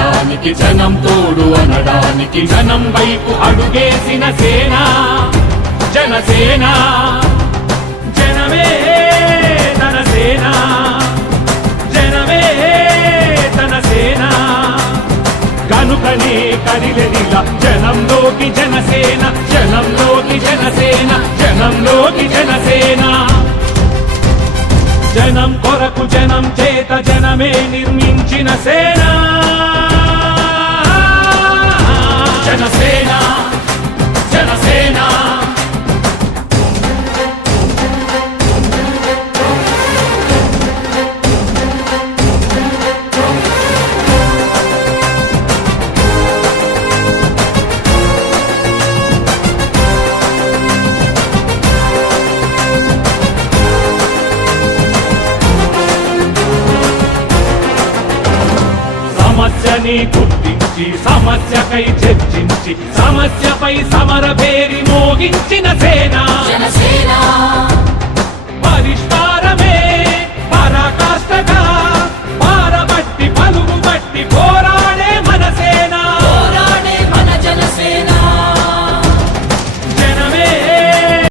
అనడానికి జనం తోడు అనడానికి జనం వైపు అడుగేసిన సేన జనసేన జనమే తన సేన జనమే తన సేన కనుకనే కదిలెదిలా జనంలోకి జనసేన జనంలోకి జనసేన జనంలోకి జనసేన జనం కొరకు జనం చేత జనమే నిర్మించిన సేన జనసేన జనసేన సమస్యని గుర్తించి సమస్యకై చర్చించి సమస్యపై సమర పేరి మోగించిన సేన